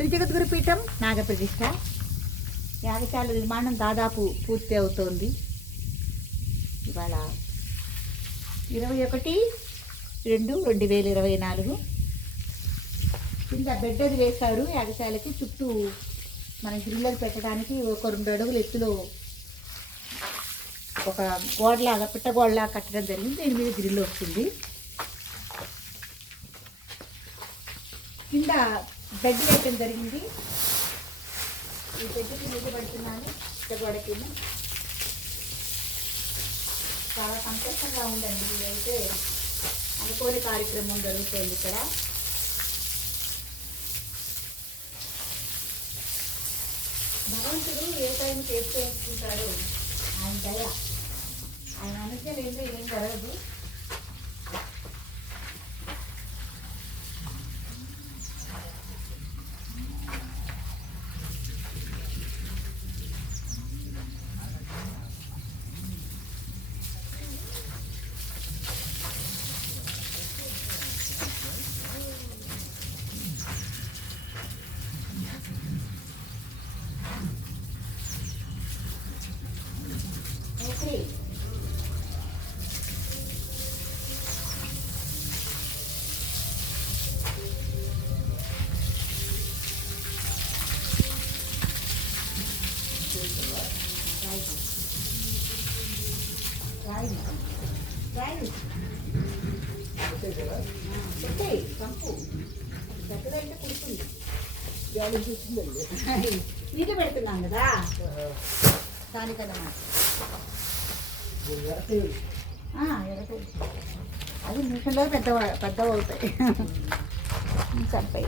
త్రిజగద్గురు పీఠం నాగప్రతిష్ఠ యాగశాల నిర్మాణం దాదాపు పూర్తి అవుతోంది. ఇవాళ 21/2/2024 కింద బెడ్ అది వేశారు యాగశాలకి. చుట్టూ మన గ్రిల్లర్ పెట్టడానికి ఒక 2 అడుగుల ఎత్తులో ఒక గోడలాగా పిట్టగోడలాగా కట్టడం జరిగింది. దీని మీద గ్రిల్ వస్తుంది. కింద బెడ్ వేయటం జరిగింది. ఈ బెడ్కి మీద పడుతున్నాను పిట్టగోడ కింద. చాలా సంతోషంగా ఉందండి. ఇదైతే అనుకోని కార్యక్రమం జరుగుతుంది ఇక్కడ. భగవంతుడు ఏ టైంకి ఏం చేసుకుంటాడో ఆయన దయ, ఆయన అనుజ్ఞ ఏంటో ఏం జరగదు. ఓకే, పంపు పెద్దదంటే కుడుతుంది. నీళ్ళు పెడుతున్నాం కదా దానికన్నా ఎరటోళ్ళు అది నిమిషంలో పెద్ద అవుతాయి. చంపాయి.